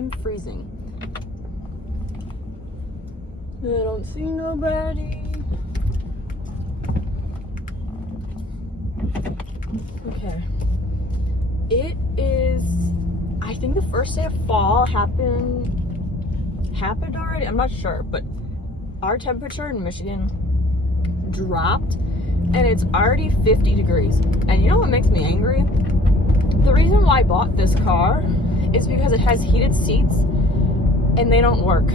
I'm freezing. I don't see nobody. Okay. It is, I think the first day of fall happened already. I'm not sure, but our temperature in Michigan dropped and it's already 50 degrees. And you know what makes me angry? The reason why I bought this car is because it has heated seats and they don't work.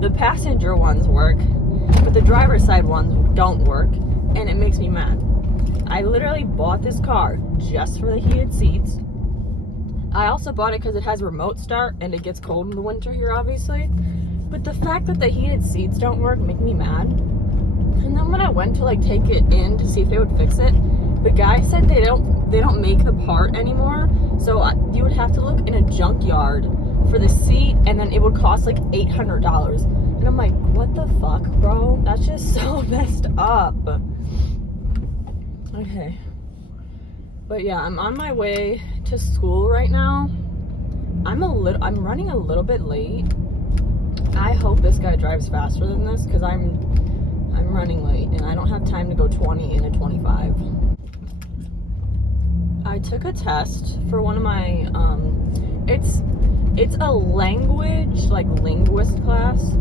The passenger ones work, but the driver's side ones don't work, and it makes me mad. I literally bought this car just for the heated seats. I also bought it because it has remote start and it gets cold in the winter here, obviously. But the fact that the heated seats don't work make me mad. And then when I went to like take it in to see if they would fix it, the guy said they don't make the part anymore. So you would have to look in a junkyard for the seat, and then it would cost like $800. And I'm like, what the fuck, bro? That's just so messed up. Okay. But yeah, I'm on my way to school right now. I'm running a little bit late. I hope this guy drives faster than this because I'm running late and I don't have time to go 20 in a 25. I took a test for one of my it's a language, like linguist class,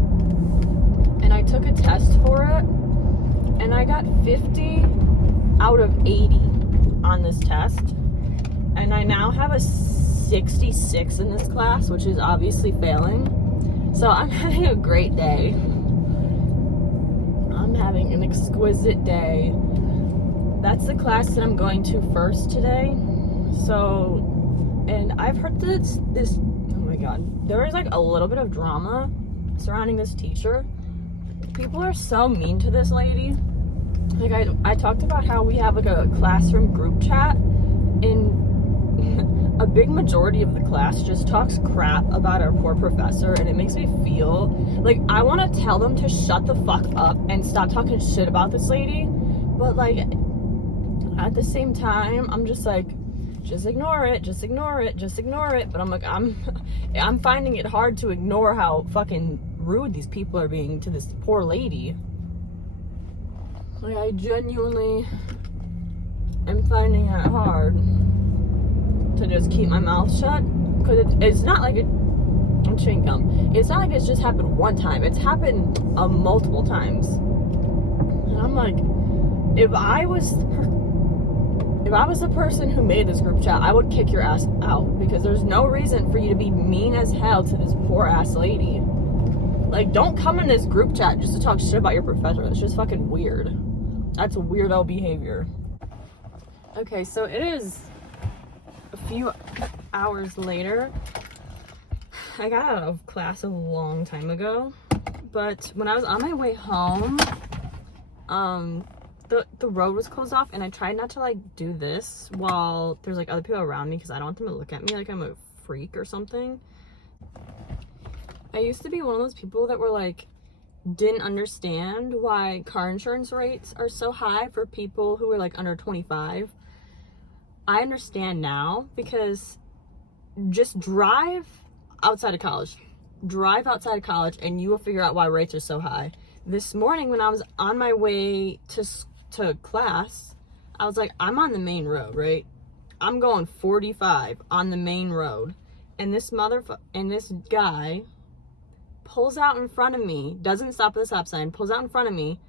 and I took a test for it and I got 50 out of 80 on this test, and I now have a 66 in this class, which is obviously failing. So I'm having a great day. I'm having an exquisite day. That's the class that I'm going to first today. So, and I've heard this, oh my god, there is like a little bit of drama surrounding this teacher. People are so mean to this lady. Like I talked about how we have like a classroom group chat, and a big majority of the class just talks crap about our poor professor, and it makes me feel like I want to tell them to shut the fuck up and stop talking shit about this lady. But like at the same time, I'm just like, just ignore it, just ignore it, just ignore it. But I'm like, I'm finding it hard to ignore how fucking rude these people are being to this poor lady. Like, I genuinely am finding it hard to just keep my mouth shut. Because it's not like I'm chewing gum. It's not like it's just happened one time. It's happened multiple times. And I'm like, if I was the person who made this group chat, I would kick your ass out. Because there's no reason for you to be mean as hell to this poor ass lady. Like, don't come in this group chat just to talk shit about your professor. It's just fucking weird. That's weirdo behavior. Okay, so it is a few hours later. I got out of class a long time ago, but when I was on my way home, the road was closed off, and I tried not to like do this while there's like other people around me because I don't want them to look at me like I'm a freak or something. I used to be one of those people that were like, didn't understand why car insurance rates are so high for people who are like under 25. I understand now, because just drive outside of college and you will figure out why rates are so high. This morning when I was on my way to class, I was like, I'm on the main road, right? I'm going 45 on the main road, and this guy pulls out in front of me, doesn't stop at the stop sign, pulls out in front of me,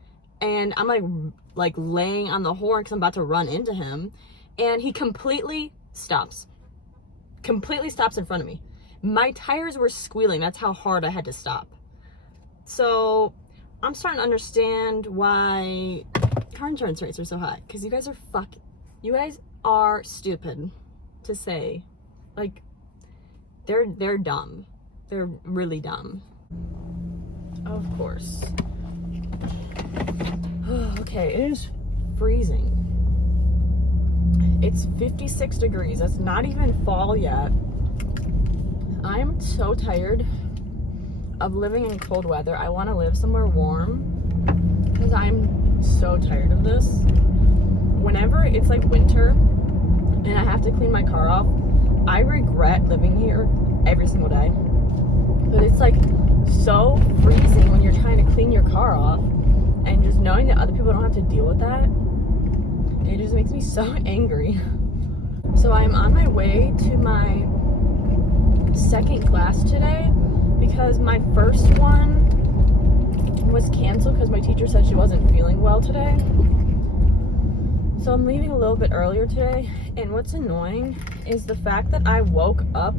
and I'm like laying on the horn because I'm about to run into him, and he completely stops in front of me. My tires were squealing. That's how hard I had to stop. So I'm starting to understand why car insurance rates are so high, because you guys are stupid to say. Like, they're dumb. They're really dumb. Of course. Okay, it is freezing. It's 56 degrees. That's not even fall yet. I'm so tired of living in cold weather. I want to live somewhere warm because I'm so tired of this. Whenever it's like winter and I have to clean my car off, I regret living here every single day. But it's like so freezing when you're trying to clean your car off, and just knowing that other people don't have to deal with that, it just makes me so angry. So I'm on my way to my second class today because my first one was canceled because my teacher said she wasn't feeling well today. So I'm leaving a little bit earlier today, and what's annoying is the fact that I woke up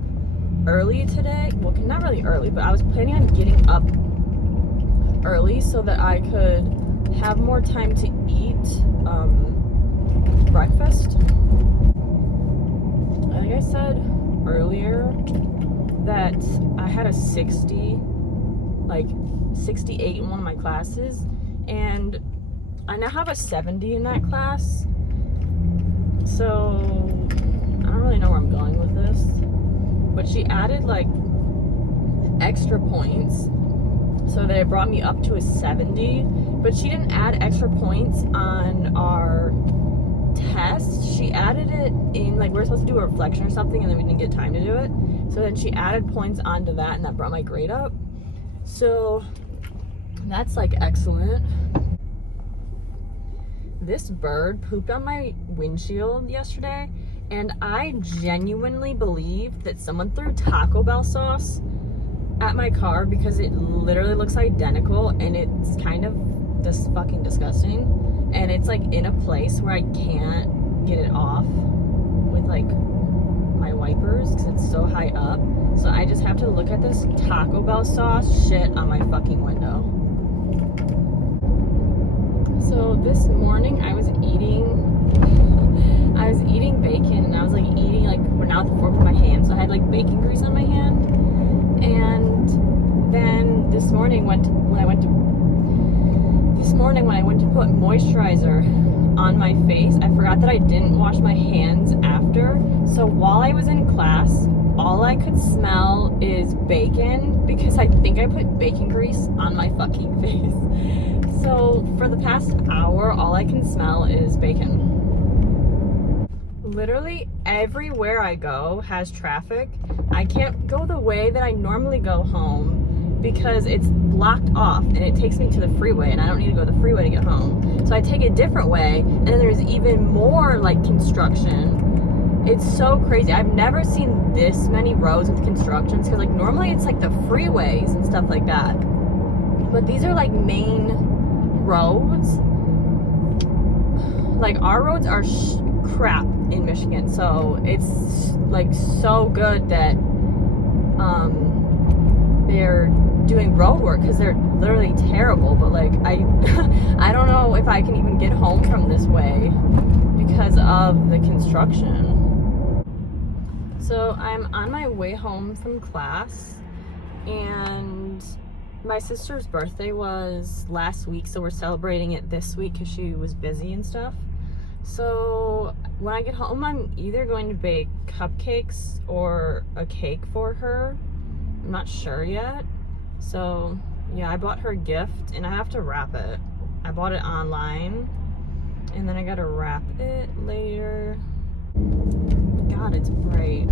early today. Well, not really early, but I was planning on getting up early so that I could have more time to eat breakfast. I think I said earlier that I had a 68 in one of my classes, and I now have a 70 in that class. So I don't really know where I'm going with this, but she added like extra points so that it brought me up to a 70, but she didn't add extra points on our test. She added it in, like, we were supposed to do a reflection or something, and then we didn't get time to do it, so then she added points onto that, and that brought my grade up. So that's like excellent. This bird pooped on my windshield yesterday, and I genuinely believe that someone threw Taco Bell sauce at my car because it literally looks identical, and it's kind of just fucking disgusting, and it's like in a place where I can't get it off with like my wipers because it's so high up. So I just have to look at this Taco Bell sauce shit on my fucking window. So this morning I was eating bacon, and I was like eating like without the fork with my hand, so I had like bacon grease on my hand. And then this morning when I went to put moisturizer on my face, I forgot that I didn't wash my hands after. So while I was in class, all I could smell is bacon because I think I put bacon grease on my fucking face. So for the past hour, all I can smell is bacon. Literally everywhere I go has traffic. I can't go the way that I normally go home because it's blocked off, and it takes me to the freeway, and I don't need to go to the freeway to get home. So I take a different way, and then there's even more like construction. It's so crazy. I've never seen this many roads with constructions, because like normally it's like the freeways and stuff like that, but these are like main roads. Like our roads are crap in Michigan, so it's like so good that they're doing road work, because they're literally terrible. But like I don't know if I can even get home from this way because of the construction. So I'm on my way home from class, and my sister's birthday was last week, so we're celebrating it this week because she was busy and stuff. So when I get home, I'm either going to bake cupcakes or a cake for her. I'm not sure yet. So yeah, I bought her a gift, and I have to wrap it. I bought it online, and then I gotta wrap it later. God, it's bright.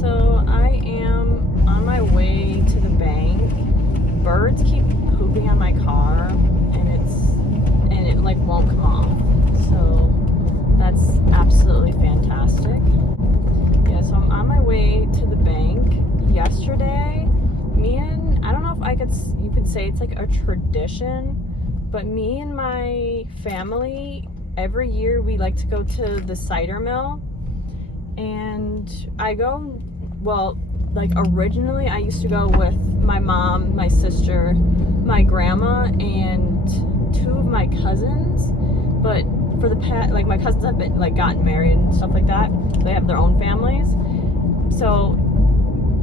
So I am on my way to the bank. Birds keep pooping on my car, and it like won't come off. So that's absolutely fantastic. Yeah, so I'm on my way to the bank. Yesterday, I don't know if you could say it's like a tradition, but me and my family, every year we like to go to the cider mill, and I go, well, like originally I used to go with my mom, my sister, my grandma, and two of my cousins, but for the past, like my cousins have been like gotten married and stuff like that. They have their own families, so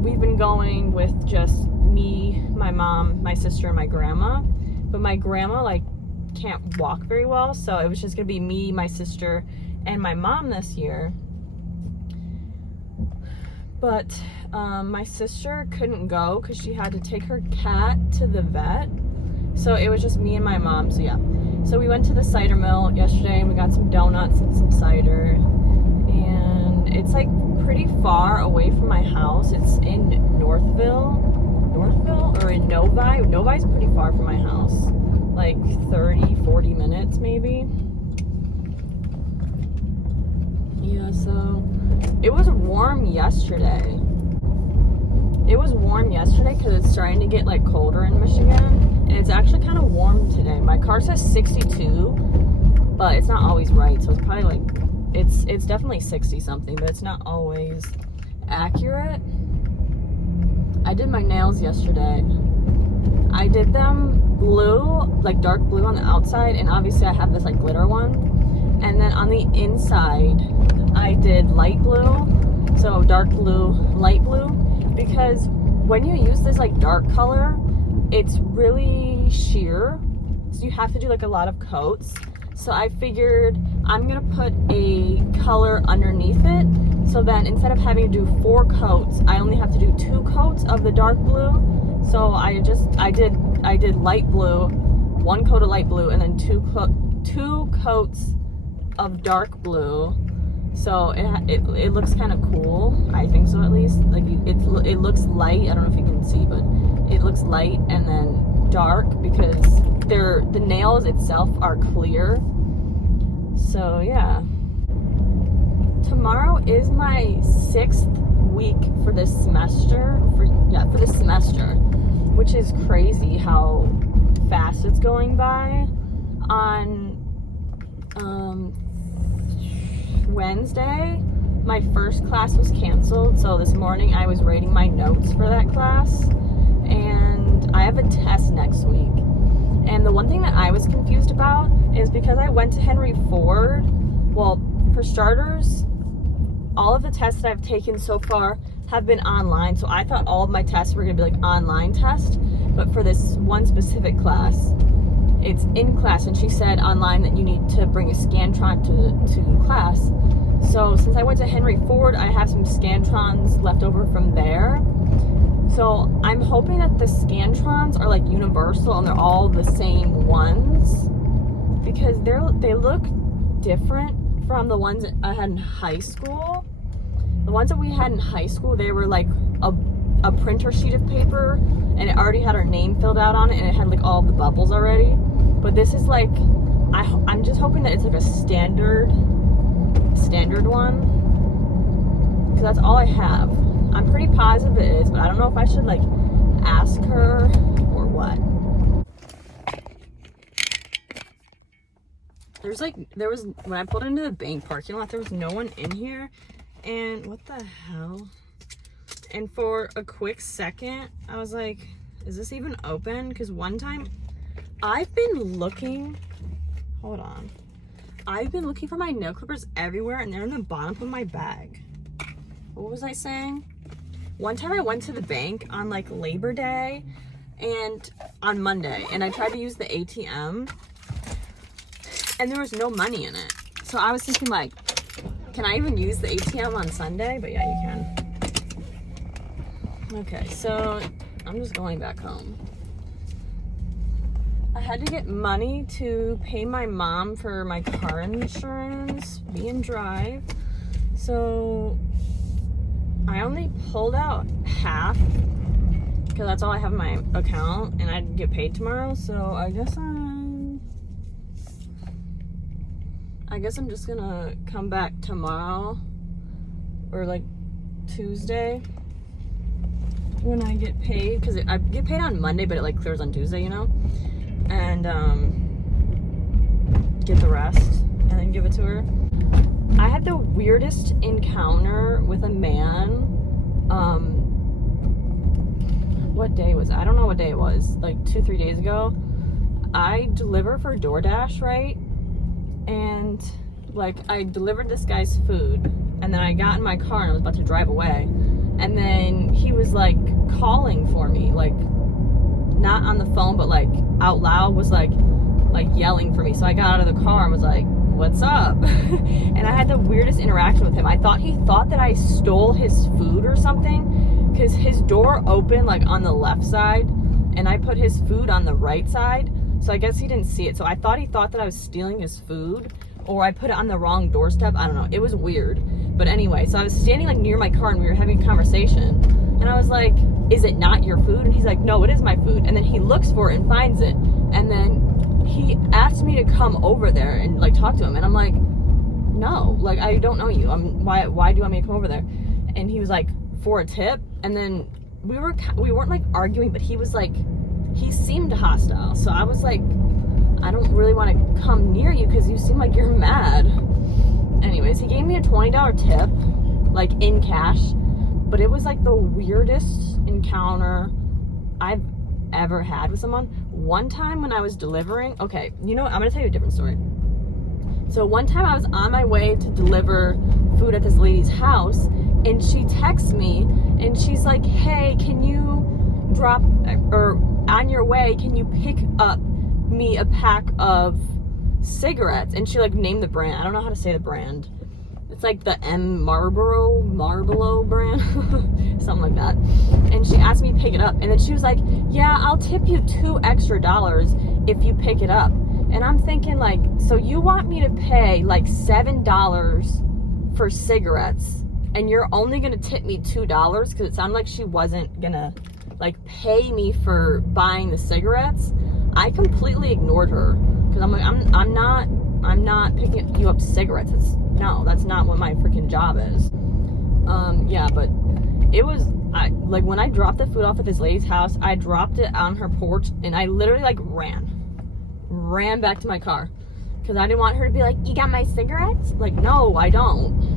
we've been going with just me, my mom, my sister, and my grandma. But my grandma like can't walk very well, so it was just gonna be me, my sister, and my mom this year. But my sister couldn't go because she had to take her cat to the vet, so it was just me and my mom. So yeah, so we went to the cider mill yesterday, and we got some donuts and some cider, and it's like pretty far away from my house. It's in Northville or in Novi. Novi's pretty far from my house, like 30-40 minutes maybe. Yeah, so it was warm yesterday. Because it's starting to get like colder in Michigan, and it's actually kind of warm today. My car says 62, but it's not always right, so it's probably like it's definitely 60 something, but it's not always accurate. I did my nails yesterday. I did them blue, like dark blue on the outside, and obviously I have this like glitter one, and then on the inside I did light blue, so dark blue, light blue, because when you use this like dark color, it's really sheer, so you have to do like a lot of coats. So I figured I'm gonna put a color underneath it, so then instead of having to do 4 coats, I only have to do 2 coats of the dark blue. So I did light blue, 1 coat of light blue, and then 2 coats of dark blue. So it looks kind of cool. I think so, at least. Like it looks light. I don't know if you can see, but it looks light and then dark because the nails itself are clear. So yeah. Tomorrow is my 6th week for this semester. For this semester, which is crazy how fast it's going by. On Wednesday, my first class was canceled, so this morning I was writing my notes for that class, and I have a test next week. And the one thing that I was confused about is because I went to Henry Ford, well, for starters, all of the tests that I've taken so far have been online, so I thought all of my tests were going to be like online tests, but for this one specific class, it's in class, and she said online that you need to bring a Scantron to class. So since I went to Henry Ford, I have some Scantrons left over from there. So I'm hoping that the Scantrons are like universal and they're all the same ones, because they look different from the ones that I had in high school. The ones that we had in high school, they were like a printer sheet of paper, and it already had our name filled out on it, and it had like all of the bubbles already. But this is like, I'm just hoping that it's like a standard one, because that's all I have. I'm pretty positive it is, but I don't know if I should like ask her or what. There was when I pulled into the bank parking lot, there was no one in here, and what the hell? And for a quick second, I was like, is this even open? Because one time, I've been looking for my nail clippers everywhere, and they're in the bottom of my bag. What was I saying? One time I went to the bank on like Labor Day and on Monday, and I tried to use the ATM, and there was no money in it. So I was thinking like, can I even use the ATM on Sunday? But yeah, you can. Okay, so I'm just going back home. I had to get money to pay my mom for my car insurance, be and drive. So I only pulled out half because that's all I have in my account, and I'd get paid tomorrow. So I guess I'm just gonna come back tomorrow or like Tuesday when I get paid, because I get paid on Monday, but it like clears on Tuesday, you know, and get the rest and then give it to her. I had the weirdest encounter with a man. What day was it? I don't know what day it was, like 2-3 days ago. I deliver for DoorDash, right? And like I delivered this guy's food, and then I got in my car and I was about to drive away, and then he was like calling for me, like not on the phone but like out loud, was like yelling for me. So I got out of the car and was like, what's up? And I had the weirdest interaction with him. I thought he thought that I stole his food or something, because his door opened like on the left side and I put his food on the right side. So I guess he didn't see it. So I thought he thought that I was stealing his food, or I put it on the wrong doorstep. I don't know. It was weird. But anyway, so I was standing like near my car and we were having a conversation. And I was like, is it not your food? And he's like, no, it is my food. And then he looks for it and finds it. And then he asked me to come over there and like talk to him. And I'm like, no, like I don't know you. Why do you want me to come over there? And he was like, for a tip. And then we weren't like arguing, but he was like, he seemed hostile. So I was like, I don't really want to come near you because you seem like you're mad. Anyways, he gave me a $20 tip, like in cash, but it was like the weirdest encounter I've ever had with someone. One time when I was delivering, okay, you know what? I'm gonna tell you a different story. So one time I was on my way to deliver food at this lady's house, and she texts me and she's like, hey, can you drop, or on your way, can you pick up me a pack of cigarettes? And she like named the brand. I don't know how to say the brand. It's like the Marlboro brand, something like that. And she asked me to pick it up, and then she was like, yeah, I'll tip you $2 extra if you pick it up. And I'm thinking like, so you want me to pay like $7 for cigarettes, and you're only gonna tip me $2? Because it sounded like she wasn't gonna like pay me for buying the cigarettes. I completely ignored her because I'm like, I'm not picking you up cigarettes. That's not what my freaking job is. Yeah, but it was, like when I dropped the food off at this lady's house, I dropped it on her porch and I literally like ran back to my car because I didn't want her to be like, you got my cigarettes? Like, no, I don't.